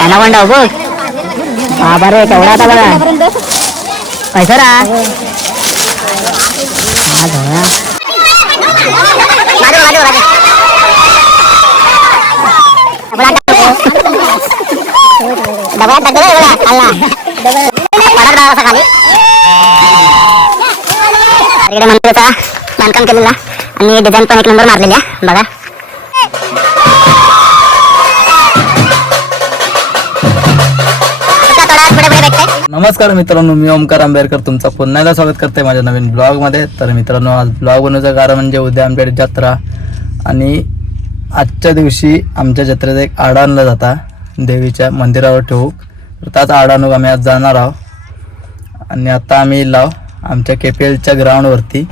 Anaconda बघ. हा बरं केवढा आता बघा पैसा रा मंदिराचा बांधकाम केलेला आणि डिझाईन पण एक नंबर मारलेली आहे बघा. नमस्कार मित्रांनो, मी ओमकार आंबेडकर तुमचं पुन्हा एकदा स्वागत करते माझ्या नवीन ब्लॉगमध्ये. तर मित्रांनो, आज ब्लॉग बनवण्याचं कारण म्हणजे उद्या आमच्याकडे जत्रा आणि आजच्या दिवशी आमच्या जत्रेत एक आडा आणला जाता देवीच्या मंदिरावर ठेवूक. तर त्याच आडानूक आम्ही आज जाणार आहोत. आणि आता आम्ही आमच्या KPLच्या ग्राउंडवरती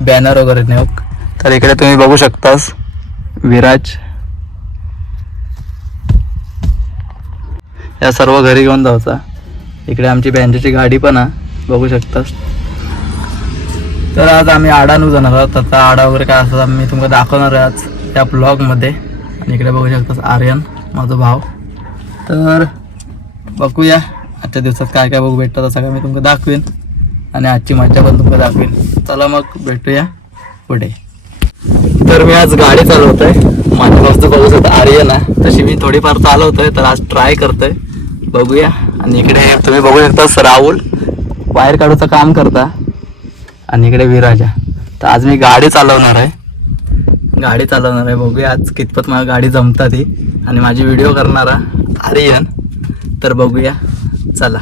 बॅनर वगैरे नेऊक. तर इकडे तुम्ही बघू शकतास विराज या सर्व घरी घेऊन जायचा. इकडे आमची बँजेची गाडी पण आहे बघू शकतास. तर आज आम्ही आडानू जाणार आहोत. त्याचा आडा वगैरे काय असतात मी तुम्हाला दाखवणार आहे आज या ब्लॉगमध्ये. आणि इकडे बघू शकतास आर्यन माझा भाव. तर बघूया आजच्या दिवसात काय काय बघू भेटतं सगळं मी तुम्हाला दाखवेन आणि आजची मज्जा पण तुम्हाला दाखवेन. चला मग भेटूया पुढे. तर मी आज गाडी चालवतोय. माझ्या बाजूचं बघू शकता आर्यन आहे. तशी मी थोडीफार चालवतोय तर आज ट्राय करतोय बघूया. आणि इकडे तुम्ही बघू शकता राहुल वायर काढूचं काम करता आणि इकडे विराजा. तर आज मी गाडी चालवणार आहे बघूया आज कितपत मला गाडी जमता ती. आणि माझी व्हिडिओ करणारा आर्यन. तर बघूया चला.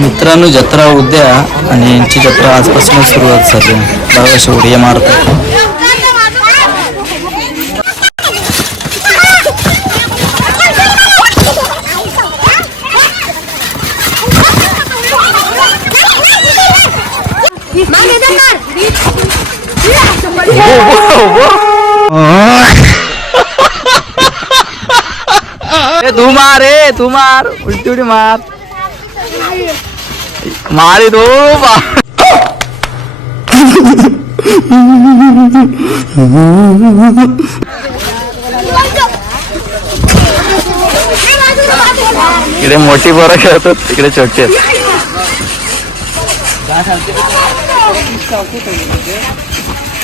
मित्रांनो, जत्रा उद्या आणि यांची जत्रा आजपासून सुरुवात झाली. बघा अशी उड्या मारतात. तू मार उलटी उडी मार मारी दो इकडे मोठी पोरं खेळतात तिकडे छोटे.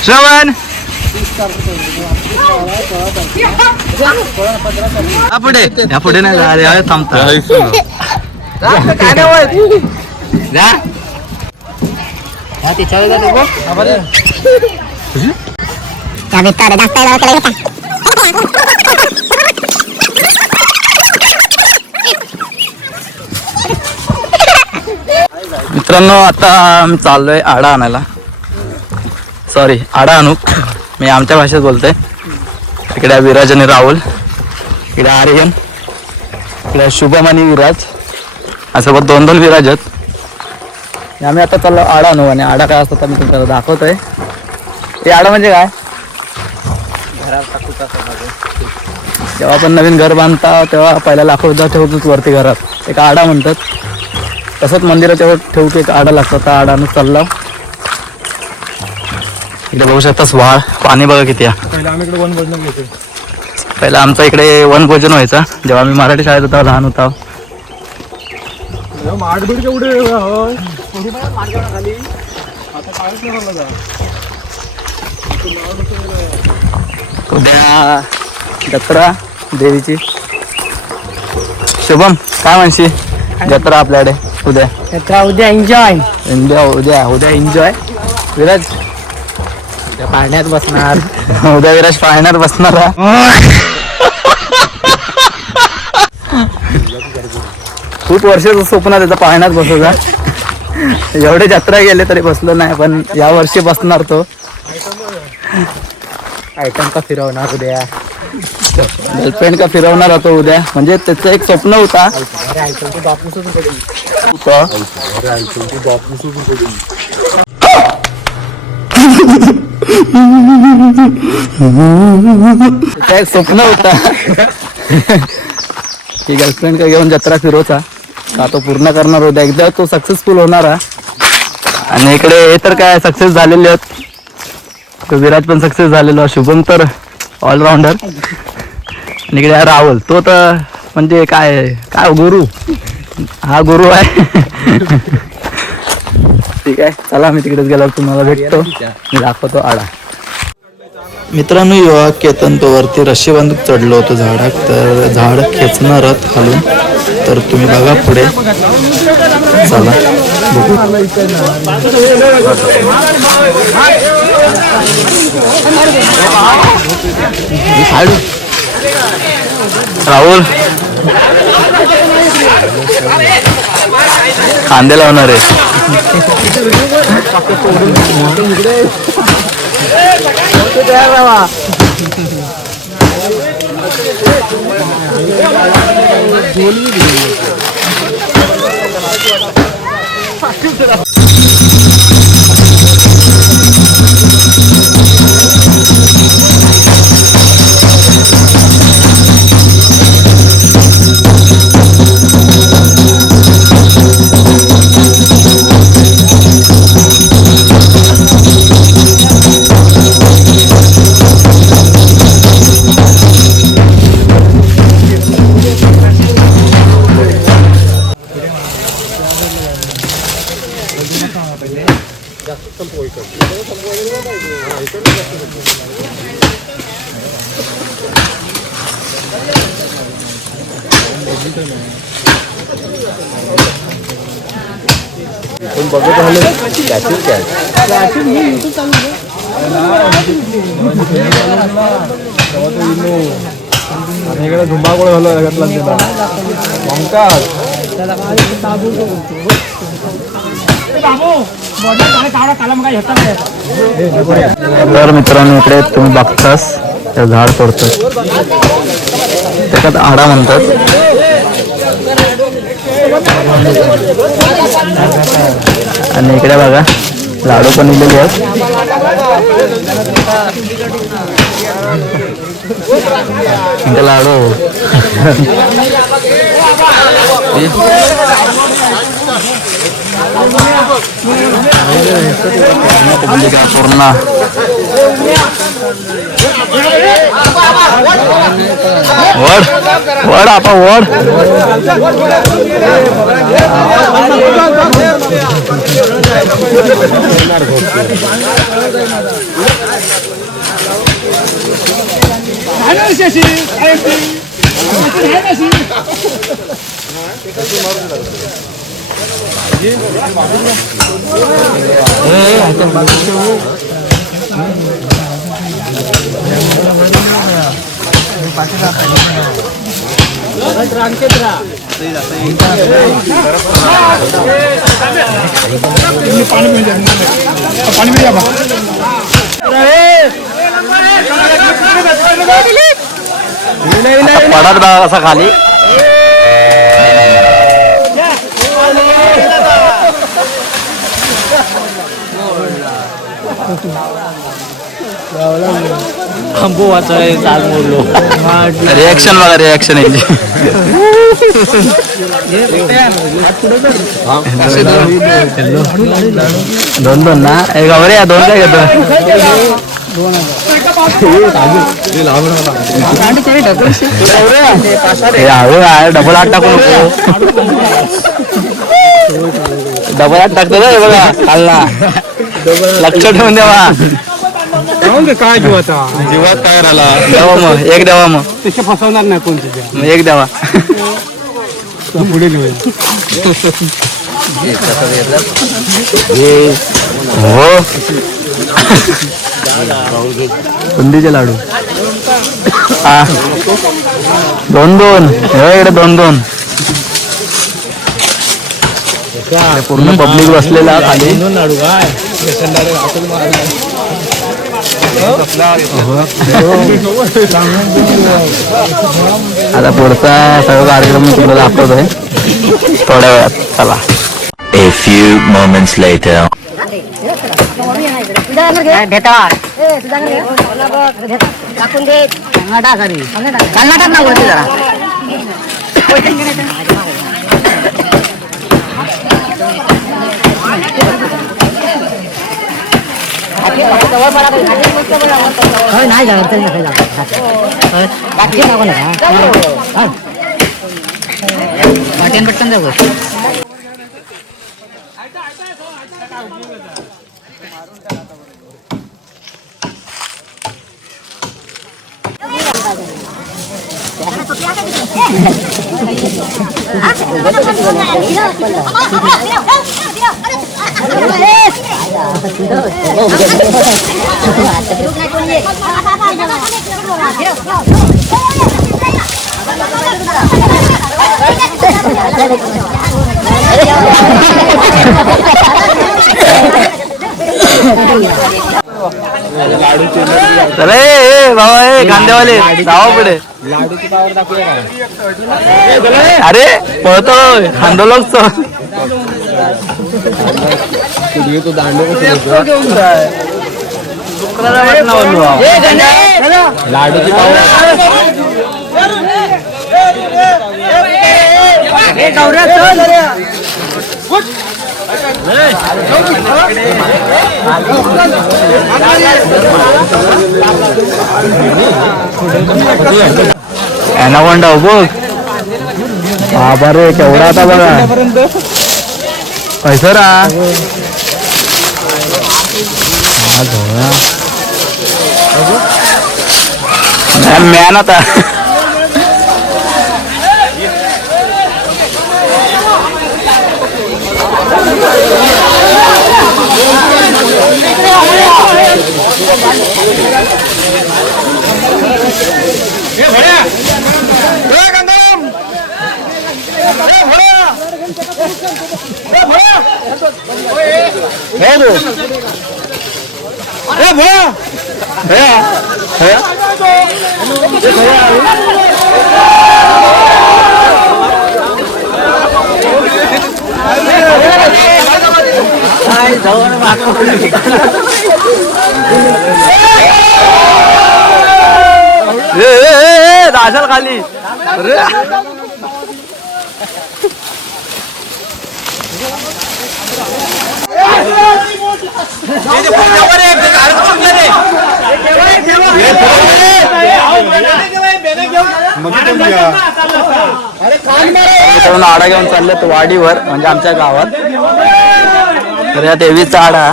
श्रवण या पुढे नाही थांबता मित्रांनो, आता आम्ही चाललोय आडा आणायला. सॉरी आडा आणू मी आमच्या भाषेत बोलतोय. इकडे विराज आणि राहुल, इकडे आर्यन, इकडे शुभम आणि विराज असं दोन विराज आहेत. आम्ही आता चाललो आडा आणू. आणि आडा काय असतो मी तुमच्याला दाखवतोय. हे आडा म्हणजे काय, जेव्हा आपण नवीन घर बांधता तेव्हा पहिला लाकूड ठेवतो वरती घरात एक आडा म्हणतात. तसंच मंदिराच्या ठेवू की एक आडा लागतो. आता आडा आणून चालला. इकडे बघू शकतास वाळ पाणी बघा किती आहे. पहिला आमचा इकडे वनभोजन व्हायचा जेव्हा मी मराठी शाळेत होता लहान होता. उद्या जत्रा देवीची. शुभम काय म्हणशी जत्रा आपल्याकडे उद्या? जत्रा उद्या एन्जॉय उद्या एन्जॉय. विराज उद्या पाळण्यात बसणार. उद्या विराज पाळण्यात बसणार. खूप वर्षाचं स्वप्न त्याचं पाळण्यात बसवला. एवढे जत्रा गेले तरी बसलो नाही, पण या वर्षी बसणार तो. आयटम का फिरवणार उद्या, गर्लफ्रेंड का फिरवणार होतो उद्या, म्हणजे त्याचं एक स्वप्न होता. त्याचं एक स्वप्न होता की गर्लफ्रेंड का घेऊन जत्रा फिरवचा, का तो पूर्ण करणार होता. एकदा तो सक्सेसफुल होणार. आणि इकडे हे तर काय सक्सेस झालेले आहेत. तो विराज पण सक्सेस झालेलो, शुभम तर ऑलराऊंडर. आणि इकडे राहुल, तो तर म्हणजे काय काय गुरु, हा गुरु आहे. ठीक आहे, चला मी तिकडेच गेल्यावर तुम्हाला भेटतो, मी दाखवतो आडा. मित्रांनो, युवा केतन तो वरती रशी बांधून चढलो होतो झाडात, तर झाड खेचणार खालून, तर तुम्ही बघा पुढे. चला राहुल कांदे लावणार आहे. बघत आले इकडे धुंबागोळ झालं तर मित्रांनो, इकडे तुम्ही बघतास ते झाड तोडतात, त्याच्यात आडा म्हणतात. आणि इकडे बघा लाडू पण दिलेले आहेत. लाडू पूर्ण वड वड आपा वड. पडत बघा कसा खाली. रिॲक्शन बघा, रिॲक्शन यायची. दोन दोन ना, एक अवरे दोन काय घेतो. डबल आठ टाकू नको, डबल आठ टाकतो ना बघा खाल्ला, लक्ष ठेवून द्यावा. काय जीवाचा जीवात काय राहिला, द्यावा मग एक द्यावा, मग तसे फसवणार नाही कोणते, मग एक द्यावा. पुढे हो बुंदीचे लाडू हा दोन दोन, इकडे दोन दोन. पूर्ण पब्लिक बसलेला खाली. आता पुढचा सगळं कार्यक्रम मी तुला दाखवतोय थोड्या वेळात. चला. A few moments later. टाकून दे कर्नाटक ना बोलते जरा नाही जाणार तरी नका बाकी नको ना पाट्यान पटकन जाऊ. अरे बाबा हे कांदेवाले जावा पुढे. अरे पळतोय खांदोलोक लाडूची ऍनाकोंडा बघ. बाबा रे केवढा आता बघा पैसरा मॅन आता. राजल खाली. आडा घेऊन चाललेत वाडीवर म्हणजे आमच्या गावात. तर या देवीचा आडा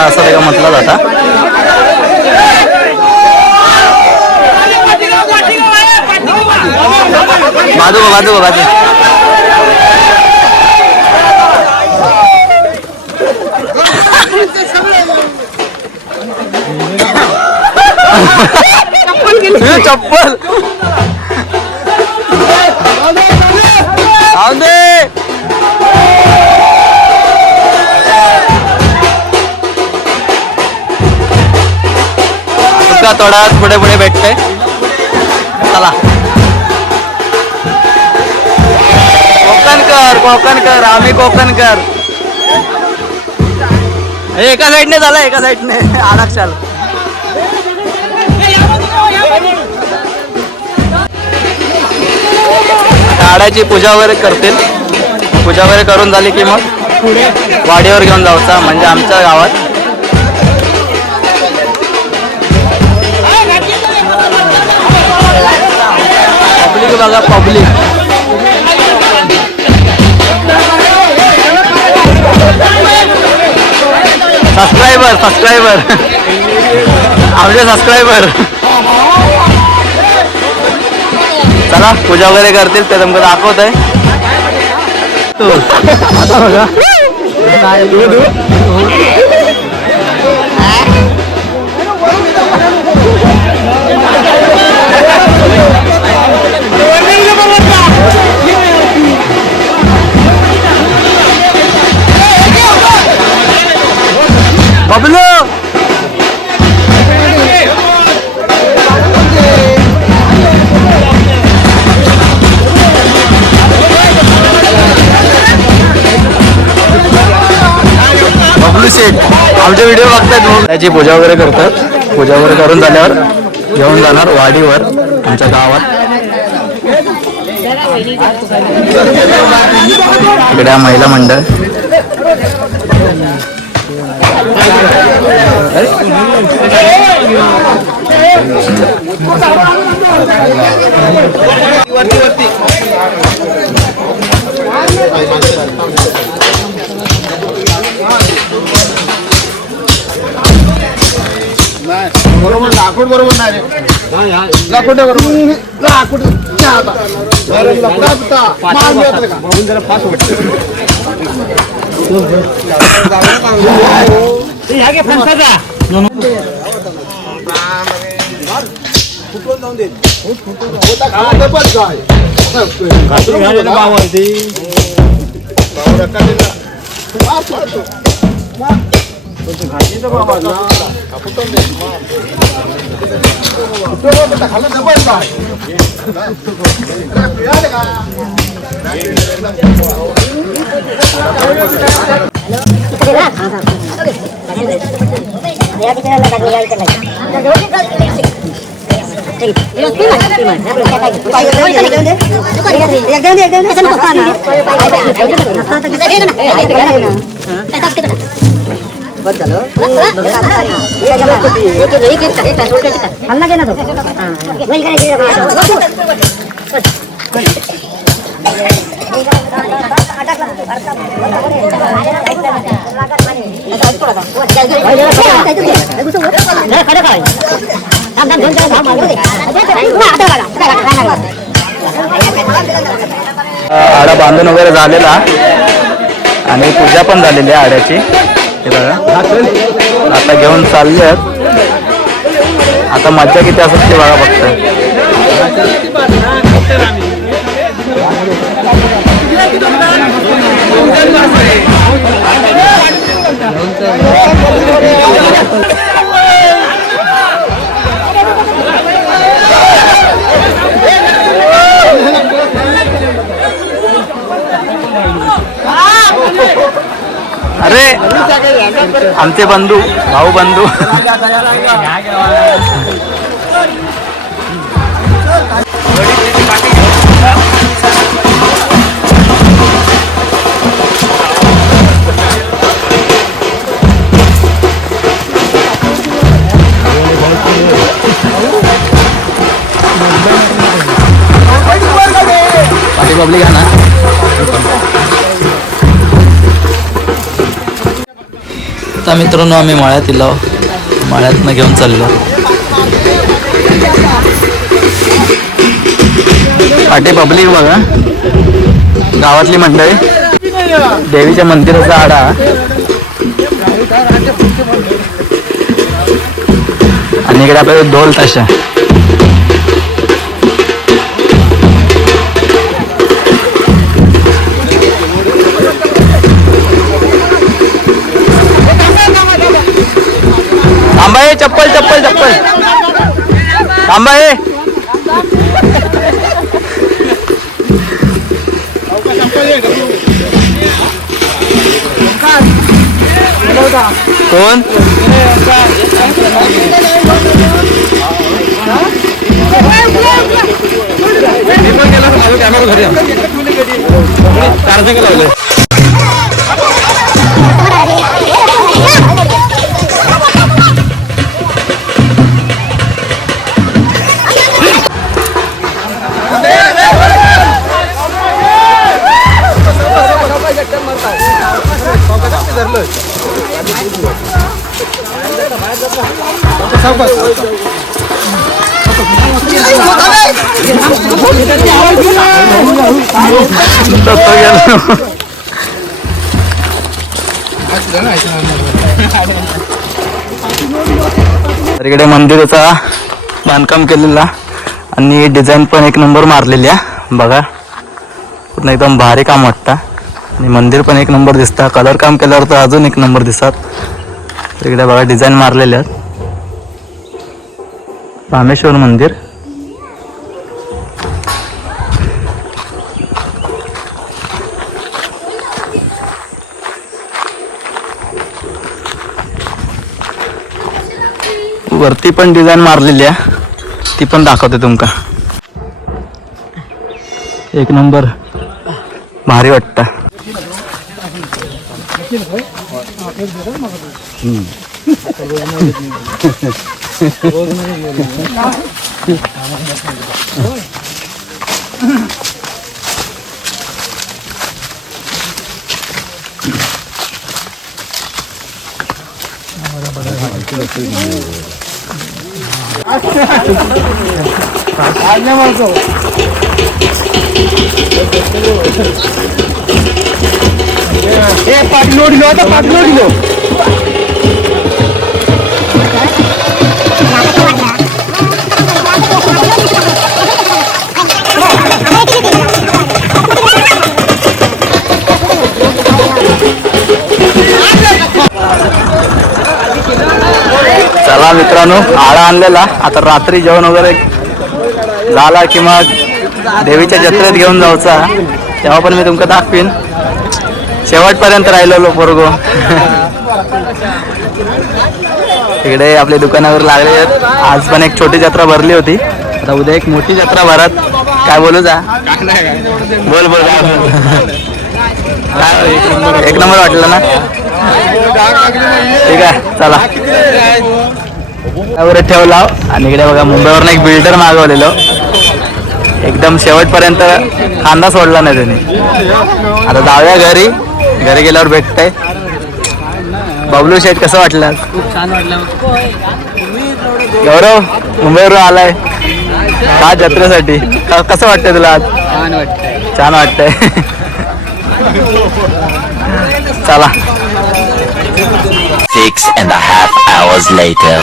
असं वेगळं म्हटलं जातं. बाजू चप्पल थोडा पुढे पुढे भेटतंय. चला कोकणकर आम्ही कोकणकर. एका साईडने झाला एका साईडने आडाक्षाल. आडाची पूजा वगैरे करतील. पूजा वगैरे करून झाली की मग वाडीवर घेऊन जाऊचा म्हणजे आमच्या गावात. पब्लिक बघा पब्लिक. सबस्क्रायबर आपले सबस्क्रायबर. चला पूजा वगैरे करतील ते तुमचं दाखवत आहे. आता बघा आमचे व्हिडिओ बघतात त्याची पूजा वगैरे करतात. पूजा वगैरे करून झाल्यावर घेऊन जाणार वाडीवर आमच्या गावात. इकडे महिला मंडळ. बरोबर लाकूड बरोबर नाही लाकूड लाकूड जरा फास्ट वाटतं. हल्ला गेला तो आडा बांधून वगैरे झालेला आणि पूजा पण झालेली आहे आड्याची. हे बघा आता घेऊन चालले. आता मज्जा किती असत ते बघा फक्त. अरे आमचे बंधू भाऊ बंधू. पाठी पब्लिक आहे ना. आता मित्रांनो आम्ही मळ्यात इलो. मळ्यातनं घेऊन चाललो. पाठी पब्लिक बघा. गावातली मंडळी. देवीच्या मंदिराचा आडा. आणि इकडे आपल्याला ढोल ताशा. थांबा हे चप्पल चप्पल चप्पल थांबा हे. कोण चार्जिंग लावले. इकडे मंदिराचा बांधकाम केलेला आणि डिझाईन पण एक नंबर मारलेली आहे बघा. पूर्ण एकदम भारी काम वाटतं आणि मंदिर पण एक नंबर दिसतं. कलर काम केल्यावर तर अजून एक नंबर दिसतात. इकडे बघा डिझाईन मारलेले आहेत. रामेश्वर मंदिर. वरती पण डिझाईन मारलेली आहे, ती पण दाखवते तुमका. एक नंबर भारी वाटतं. चला मित्रांनो, आळा आणलेला. आता रात्री जेवण वगैरे झाला की मग देवीच्या जत्रेत घेऊन जाऊचा, तेव्हा पण मी तुमका दाखवीन. शेवटपर्यंत राहिलेलो पोरगो. तिकडे आपले दुकानावर लागले आहेत. आज पण एक छोटी जत्रा भरली होती, आता उद्या एक मोठी जत्रा भरत. काय बोलू जा, बोल बोल काय एक नंबर वाटलं ना. ठीक आहे चला, ठेवला. आणि इकडे बघा मुंबईवरून एक बिल्डर मागवलेलो, एकदम शेवटपर्यंत कांदा सोडला नाही त्याने. आता जाऊया घरी, घरी गेल्यावर भेटतंय. बबलू शेठ कसं वाटलं? खूप छान वाटलं. गौरव मुंबईवरून आलाय का जत्रेसाठी, कसं वाटतंय तुला आज? छान वाटतंय. छान वाटतंय. चला. 6.5 hours later.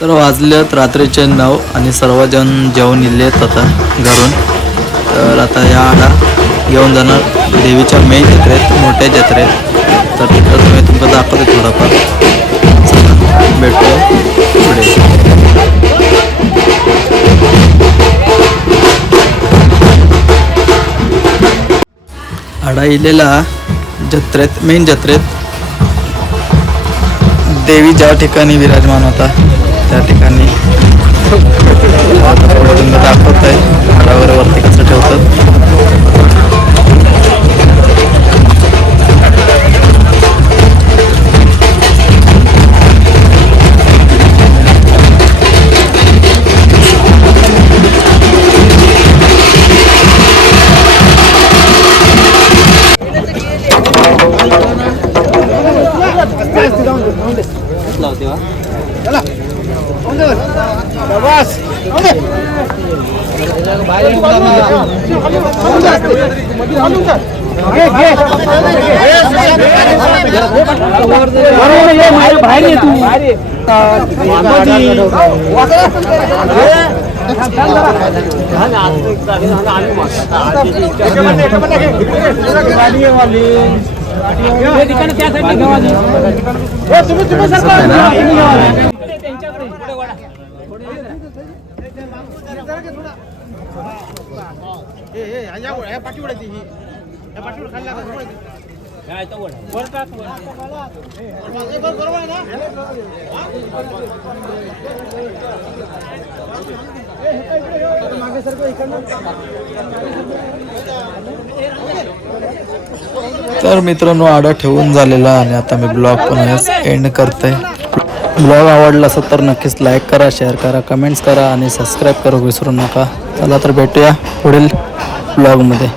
तर वाजलेत रात्रीचे 9 आणि सर्वजण जेवून इलेत आता घरून. तर आता या आडा घेऊन जाणार देवीच्या मेन जत्रेत, मोठ्या जत्रेत. तर तिथं तुम्ही तुमचं दाखवते थोडंफार. भेटूया पुढे. आडा इलेला जत्रेत, मेन जत्रेत. देवी ज्या ठिकाणी विराजमान होता त्या ठिकाणी तुम्ही दाखवत आहे. आडावर वरती कसं ठेवतात. तर मित्रांनो, आडा ठेवून झालेला आणि आता मी ब्लॉग पण एंड करतोय. ब्लॉग आवडला असेल तर नक्कीच लाईक करा, शेअर करा, कमेंट्स करा आणि सबस्क्राईब करू विसरू नका. चला तर भेटूया पुढील ब्लॉगमध्ये.